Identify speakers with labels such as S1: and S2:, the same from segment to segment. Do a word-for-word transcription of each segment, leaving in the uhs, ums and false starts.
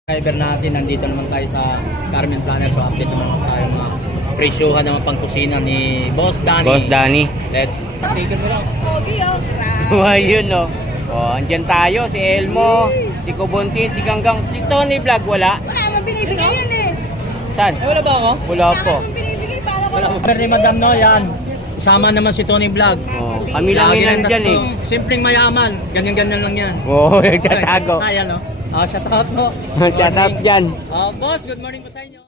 S1: Driver natin, nandito naman tayo sa Carmen Planner. So update naman tayo mga presyuhan ng pangkusina ni Boss Danny.
S2: Boss Danny.
S1: Let's take it around.
S2: Wow, yun no. Oh, andyan tayo, si Elmo, si Kubuntin, si Ganggang, si Tony Vlog, wala?
S3: Wala naman binibigay yan eh.
S2: Saan?
S1: Eh, wala ba ako?
S2: Wala po.
S3: Wala naman binibigay para
S1: Wala ko. Pero ni Madam no, yan. Isama naman si Tony Vlog.
S2: Oh, kami lang
S1: Lagi
S2: yun
S1: lang
S2: nandyan eh.
S1: tatlong Simpleng mayaman. Ganyan-ganyan lang yan.
S2: Oo, oh, nagtatago.
S1: Ay, ano? Ah, shout out po.
S2: Chat up dyan.
S1: Ah, boss, good morning po sa inyo.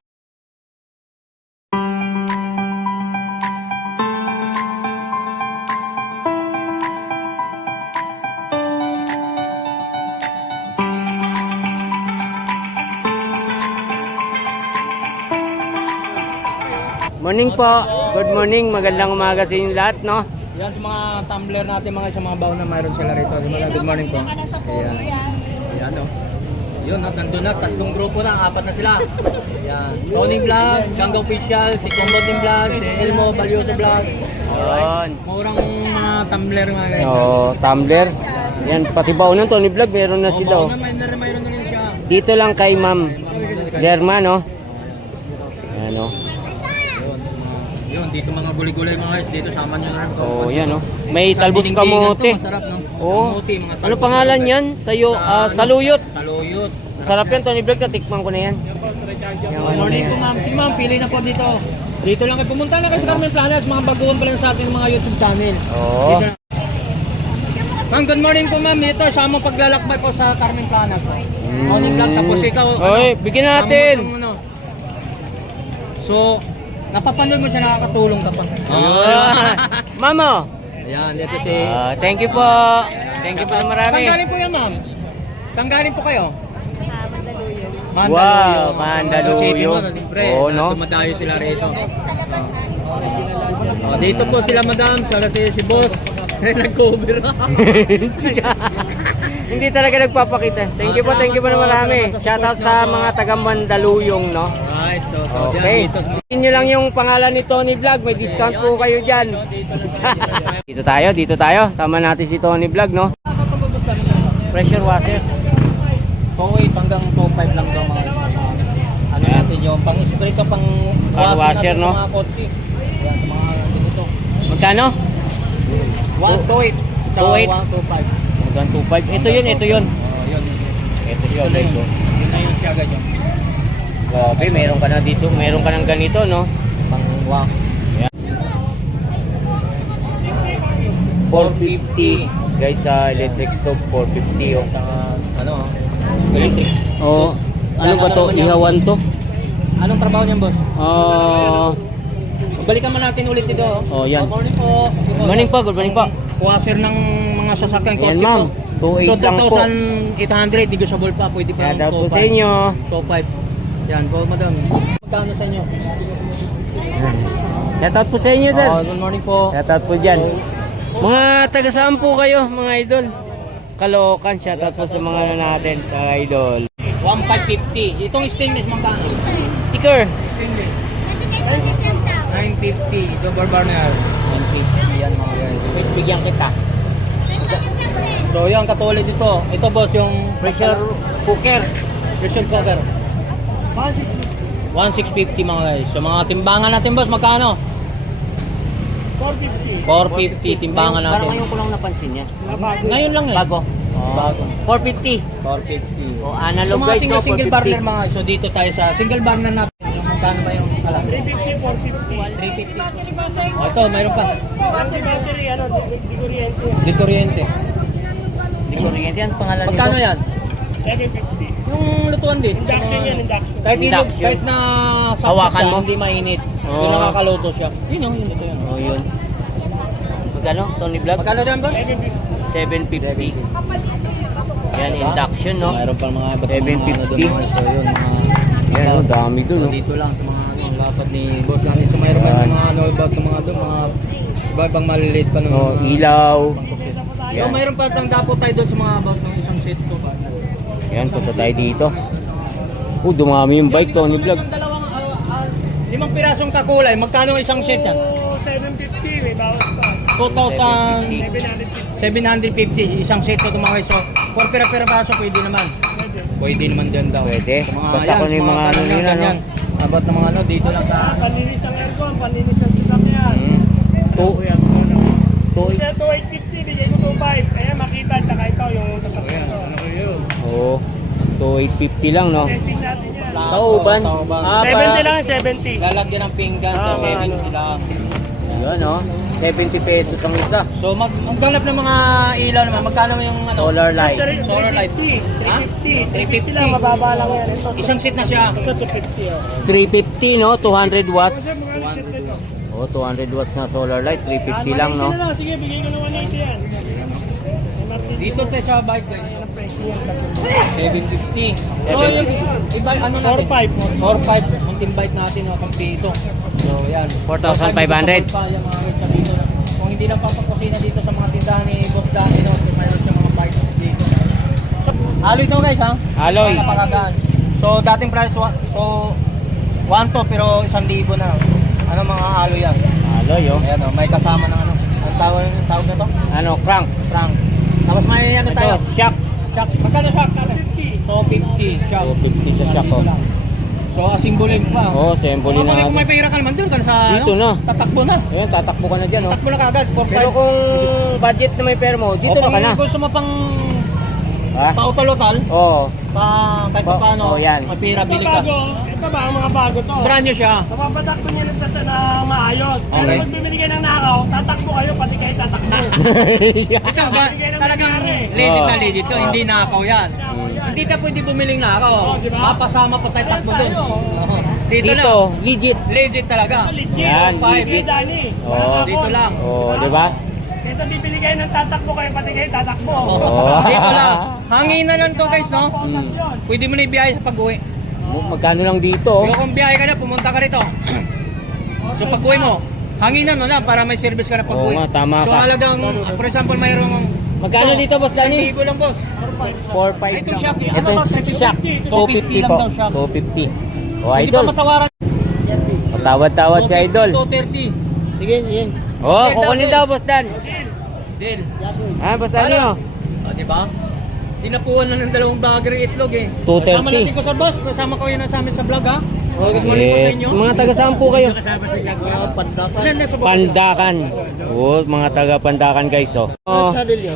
S2: Morning po. Good morning. Magandang umaga sa inyo lahat, no?
S1: Yan sa mga tumbler natin, mga sa mga baon na mayroon sila rito. Good morning po. Ayan. Ayan o. Yun, no, nandun na, tatlong grupo na, apat na sila. Ayan. Tony Vlog, Gango Official, si Combotin Vlog, si Elmo Balyoso Vlog.
S2: Yun.
S1: Murang mga tumbler mga guys.
S2: Oh, tumbler. Yan, pati baon ng Tony Vlog, meron na sila.
S1: Oo,
S2: Oh.
S1: na, mayroon, mayroon na rin siya.
S2: Dito lang kay Ma'am Lerma, no? Ayan, no?
S1: Yun, dito mga gulay-gulay mga guys, dito sama nyo na rin.
S2: Oh, yan, no? May
S1: Sa
S2: talbos
S1: dinding-dingan
S2: kamote.
S1: to, masarap, no?
S2: Oh.
S1: Kamote, mga
S2: Ano
S1: talbos
S2: pangalan
S1: kamote.
S2: yan? Sayo, ah,
S1: Sa-
S2: saluyot.
S1: Saluyot.
S2: Sarap yan, Tony Vlog. Natikman ko na yan. Yung
S1: Good
S2: ano na
S1: morning
S2: yan.
S1: po ma'am. Si ma'am, pili na po dito. Dito lang kayo. Pumunta na kayo sa Carmen Planas. Mga baguhan pa lang sa ating mga YouTube channel.
S2: Oo.
S1: Dito na. Ma'am, good morning po ma'am. Ito, sama paglalakbay po sa Carmen Planas. Morning vlog. Tapos ikaw,
S2: Oy, bigyan natin.
S1: sama mo, ano. So, napapanood mo siya, nakakatulong ka pa.
S2: Ah. Mamo.
S1: Ayan, dito si...
S2: Ah, thank you po. Thank you po na marami.
S1: Saan galing po yan ma'am? Saan galing po kayo?
S2: Wow, Mandaluyong.
S1: Siyempre,
S2: Oo, no?
S1: dumadayo sila rito. Oh, dito po sila madam, sa lahat si boss. Nag-cover.
S2: Hindi talaga nagpapakita. Thank you po, thank you po na marami. Shoutout sa mga taga Mandaluyong, no?
S1: Right, so, so
S2: Okay.
S1: dyan, dito sa
S2: Tingnan nyo lang yung pangalan ni Tony Vlog. May discount po kayo dyan. Dito tayo, dito tayo. Sama natin si Tony Vlog, no? Pressure washer.
S1: two eight hanggang two five lang daw mga ano
S2: Ayan.
S1: natin yung pang-spray ka pang
S2: Pang washer,
S1: natin
S2: no?
S1: sa mga kotse. Ayan, sa mga dito.
S2: Magkano?
S1: one two eight
S2: two eight.
S1: one two five.
S2: Hanggang two five. Ito yun, ito yun.
S1: Oh, yun.
S2: Ito
S1: Ito
S2: yun,
S1: na yun.
S2: ito.
S1: Yun na yun siya agad yun.
S2: Grabe, meron ka na dito. Meron ka ng ganito, no?
S1: Pang wow.
S2: four fifty. Guys, sa electric stove, four fifty. Oh.
S1: Saka ano, electric.
S2: Oh, ano ba to? Ihawan to?
S1: Anong trabaho niyan, boss?
S2: Ah,
S1: Balikan mo natin ulit ito.
S2: Oh, yan.
S1: Good morning po.
S2: good morning po, good morning po.
S1: Washer ng mga sasakyan
S2: Yan,
S1: kotse
S2: ma'am.
S1: po.
S2: two eight
S1: So,
S2: lang po.
S1: two thousand eight hundred, negotiable pa. Pwede pa
S2: Shout out po sa inyo.
S1: two five. Yan po, madam. Magkano sa inyo?
S2: Shout out po sa inyo, sir.
S1: Oh, good morning po.
S2: Shout out po dyan. Mga taga saan po kayo, mga idol? Caloocan, shout out po sa mga ano natin, mga idol.
S1: one five fifty. Itong stainless magkano?
S2: Sticker.
S1: Stainless. nine fifty. Ito barbar na yan. one fifty. Yan mga guys. Wait, bigyan kita. So yan, katulad ito. Ito boss yung
S2: Pressure cooker.
S1: pressure cooker. one six fifty mga guys. So mga timbangan natin boss, magkano? four fifty timbangan
S2: Parang
S1: natin.
S2: ngayon ko lang napansin yan.
S1: Ngayon lang eh.
S2: Bago.
S1: Bago.
S2: four fifty.
S1: four fifty.
S2: O
S1: So
S2: analog
S1: mga
S2: guys,
S1: single,
S2: no?
S1: single
S2: four fifty.
S1: burner mga. So dito tayo sa single burner natin. Yung magkano ba yung alam? three fifty, four fifty. three fifty. Oh, ito, mayroon pa. Di kuryente.
S2: Di kuryente yan, pangalan nito.
S1: Magkano yan? seven fifty. Yung lutuan din. Induction yan, induction. Kahit, ilog,
S2: Induction.
S1: kahit na saksak
S2: Hawakan
S1: siya,
S2: mo?
S1: hindi mainit.
S2: Oo.
S1: Yung nakakaluto siya. Yun yung yun, ito yun.
S2: Oh, yun. Magkano, Tony Vlog?
S1: Magkano yan ba?
S2: seven fifty. Yan, induction, no?
S1: Mayroon pa mga iba't
S2: seven
S1: mga ano
S2: fifty.
S1: doon, mga so yun, mga
S2: Yan, oh, dami dun,
S1: so,
S2: no?
S1: dito lang sa mga ano, dapat ni boss natin. So mayroon pa
S2: Yan.
S1: mga ano about ng mga doon, mga iba ibang maliliit pa ng
S2: Oh,
S1: mga
S2: ilaw.
S1: So
S2: Yan.
S1: mayroon pa tang dapo tayo doon sa mga about ng isang set ko pa.
S2: Yan, punta tayo dito. Oh, dumami yung bike, Tony Vlog.
S1: Yung dalawang ah, ah, limang pirasong kakulay, magkano ang isang set yan?
S3: seven fifty, may bawas pa.
S1: two thousand
S3: seven hundred fifty.
S1: seven hundred fifty isang set ko mga guys. So, four pira-pira baso pwede naman.
S3: Pwede.
S1: Pwede naman dyan daw.
S2: Pwede.
S1: Sa mga,
S2: Basta
S1: yan,
S2: kung ano yung
S1: sa
S2: mga ano
S1: tanong
S2: nila,
S1: yan,
S2: no?
S1: yan. Abot ng mga ano, dito lang sa...
S3: Panlinis ang aircon, panlinis ang sasakyan.
S2: Hmm. Two, two,
S3: Kasi two eight fifty, bigay ko two five. Kaya makita, tsaka ikaw yung sasakyan ko.
S2: oh, two eight fifty lang, no?
S3: Testing natin yan.
S2: Tauban.
S1: Tauban.
S2: Ah,
S3: seventy
S2: para-
S3: lang, seventy.
S1: Lalagyan ng pinggan,
S3: Ah,
S1: so
S3: mga
S1: seventy
S3: ano.
S1: lang.
S2: Yun, no? seventy pesos ang isa.
S1: So mag magganap ng mga ilaw naman, magkano yung ano?
S2: Solar light.
S1: Solar light.
S3: three fifty.
S1: Ha?
S3: three fifty lang, mababa lang yan. Ito,
S1: Isang seat na siya.
S3: ito two fifty. Oh.
S2: three fifty, no? two hundred watts.
S3: Kasi mga receipt nito.
S2: Oh, two hundred watts na solar light. three fifty lang, no?
S3: one eighty na lang. Sige, bigay ko ng one eighty yan. M R T.
S1: Dito tayo sa bike guys.
S3: Ang presyo yan.
S1: seven fifty. So yung iba ano natin?
S3: four five.
S1: four five mountain bike natin no, pang pito. So yan.
S2: four thousand five hundred.
S1: Pa, yung mga guys dito. Kung hindi lang papakusina dito sa mga tindahan ni Boss Danny no, so mayroon siya mga bike dito. So, alloy to guys ha.
S2: Alloy.
S1: Napakagaan. So dating price wa- so one to pero isang libo na. Ano mga alloy yan?
S2: Alloy, oh.
S1: Ayan oh, may kasama ng ano. Ang tawag, ang tawag na to?
S2: Ano, crank.
S1: Frank. Tapos may ano tayo?
S2: Ito, shock.
S1: Shock. Magkano shock? So fifty. Shock.
S2: two fifty sa shock, oh.
S1: So asimbolin pa.
S2: Oh, semboli na
S1: Kung may
S2: natin.
S1: pera ka naman doon ka na sa
S2: Dito
S1: ano,
S2: na.
S1: tatakbo na.
S2: Ayun, tatakbo ka na dyan, oh.
S1: Tatakbo na kaagad. four
S2: Pero
S1: five.
S2: kung budget na may pera mo, dito na ka na.
S1: Kung gusto mo pang
S2: Ha?
S1: pautal-utal,
S2: Oo.
S1: pa kahit pa
S2: Pa-
S1: paano,
S2: oh, yan.
S1: may pera
S3: Ito
S1: bili ka.
S3: bago. Ito ba ang mga bago to?
S1: Brand new siya.
S3: Mapapatak ko niya ng na maayos. Pero
S1: Okay.
S3: pag bibili kayo ng nakaw, tatakbo kayo, pati kayo tatakbo.
S1: Ito ba, talagang legit na legit to, hindi nakaw yan. Hindi ka pwede bumiling nakaw.
S3: Oh, di ba?
S1: Mapasama pa tayo takbo doon. Oo. Dito,
S2: Dito,
S1: lang.
S2: legit.
S1: Legit talaga.
S3: Legit.
S2: Yan,
S1: Five.
S3: Legit, Dani.
S2: Oh,
S1: dito lang.
S2: Oh, di ba?
S3: Kaya bibili kayo ng tatakbo kayo, pati kayo tatakbo.
S1: Oh. Dito lang. Hanginan lang to guys, no?
S3: Bonus yun.
S1: Pwede mo na ibiyahe sa pag-uwi.
S2: Magkano lang dito, oh.
S1: Pero kung biyahe ka na, pumunta ka rito. So pag-uwi mo, hanginan mo lang para may service ka na pag-uwi.
S2: Oo nga, tama
S1: So
S2: ka.
S1: halagang, for example, mayroong...
S2: Magkano dito, Boss Danny?
S1: Isang libo lang, boss.
S2: four five.
S1: Ito, shock. Ano
S2: Ito,
S1: ba?
S2: shock. two fifty
S1: lang
S2: po.
S1: daw, shock.
S2: two fifty. Oh,
S1: Hindi pa
S2: idol.
S1: matawaran.
S2: Matawad-tawad si idol.
S1: two thirty.
S2: Sige, sige. Oh, kukunin daw, Boss Dan.
S1: Deal.
S2: Ah, Boss Danny, oh.
S1: Ah, di ba? Dinapuan na ng dalawang bagger itlog eh.
S2: two thirty.
S1: Kasama natin ko sa boss. Kasama ko yan sa amin sa vlog ha. Oh, good morning po sa
S2: Yes.
S1: inyo.
S2: Mga taga saan po kayo?
S1: Ilan na sa bukid?
S2: Pandakan. Oh, mga taga Pandakan guys, oh. Oh.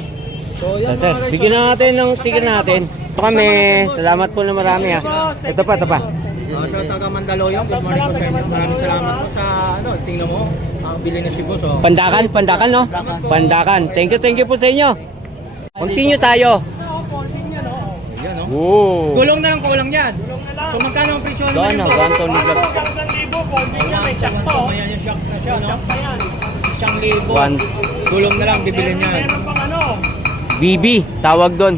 S1: So yan
S2: Sir,
S1: mga guys.
S2: bigyan natin ng sticker natin. Ito kami. Salamat po na marami, ha. Ito pa, ito pa.
S1: Ah, sa taga Mandaluyong, good morning po sa inyo. Maraming salamat po sa ano, tingnan mo. Ang bili na si boss oh.
S2: Pandakan, Pandakan, no? Pandakan. Thank you, thank you po sa inyo. Continue tayo.
S1: Yan oh.
S2: Oh.
S1: Gulong na lang kulang yan. So magkano ang presyo
S2: Doon,
S1: naman
S2: no?
S1: boss?
S2: One ton
S3: Ano,
S2: libre.
S3: hanggang isang libo, folding niya, may check to.
S1: Ayan yung shock na siya no.
S3: Check pa yan.
S1: Isang libo.
S2: One.
S1: Gulong na lang bibilin niya.
S3: Meron pang ano,
S2: B B, tawag doon.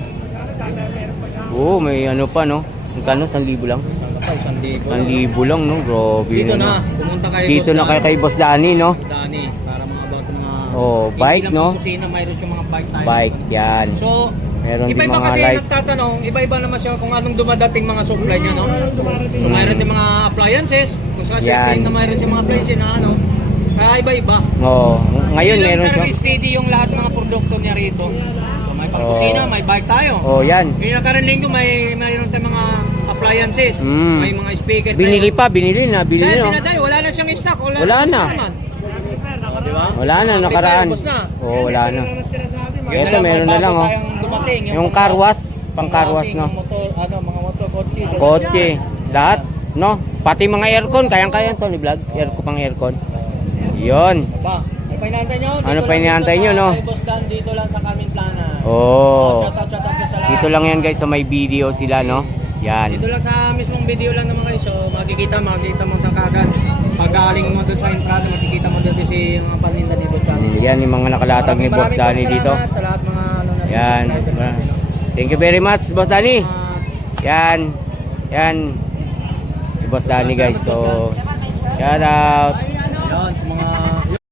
S2: Oh, may ano pa, no? Magkano? Isang libo lang?
S1: Isang libo.
S2: Isang libo lang, no? Grabe
S1: Dito
S2: no?
S1: na, pumunta kayo
S2: Dito na kay, kay Boss Danny, no?
S1: Dani, para mga about mga
S2: Oh, bike,
S1: hindi lang
S2: no?
S1: pang kusina, mayroon siyang mga bike tayo.
S2: Bike, yan.
S1: So,
S2: Meron din
S1: iba-iba
S2: mga
S1: kasi
S2: light.
S1: nagtatanong, iba-iba naman siya kung anong dumadating mga supply niya, no? So, mayroon din mga appliances, kung sa
S2: Yan.
S1: certain na mayroon siyang mga appliances na ano, kaya iba-iba.
S2: Oh, ngayon
S1: Hindi lang
S2: meron siya.
S1: talaga steady yung lahat ng mga produkto niya rito. So, may pang kusina,
S2: Oh.
S1: may bike tayo.
S2: Oh, yan.
S1: Yung nakarang linggo, may mayroon tayong mga appliances,
S2: Mm.
S1: may mga speaker tayo.
S2: Binili pa, binili na, binili
S1: Dahil
S2: na.
S1: dinadayo, wala na siyang stock. Wala,
S2: Wala
S1: siyang
S2: na.
S1: stock naman. Di ba?
S2: Wala na, nakaraan.
S1: Ubus na.
S2: Oh, wala na.
S1: Yun
S2: Ito, meron na
S1: bago
S2: lang, oh.
S1: tayong dumating,
S2: Yung car wash, pang car wash,
S1: ating
S2: no?
S1: Motor, ano, mga motor, kotse.
S2: Kotse, lahat, no? Pati mga aircon, kayang-kaya to ni vlog. Aircon pang aircon. Yun.
S1: Pa, ano pa inaantay nyo?
S2: Ano
S1: Dito
S2: pa
S1: lang
S2: inaantay
S1: dito
S2: nyo,
S1: sa
S2: no?
S1: kay Boss Dan, dito lang sa Carmen Plana.
S2: Oh.
S1: Shout out, shout out sa lahat.
S2: Dito lang yan guys, sa may video sila, no? Yan.
S1: Dito lang sa mismong video lang naman guys. So makikita, makikita mo sa kagad. Pag galing mo doon sa entrada, makikita mo doon si mga paninda ni Boss Dan.
S2: Yan yung mga nakalatag ni Boss
S1: Maraming
S2: Danny
S1: maraming
S2: dito.
S1: salamat sa lahat mga ano na.
S2: Yan. Thank you very much, Boss Danny. Yan. Yan. Si Boss Danny guys. So, shout out.
S1: Yan, sa mga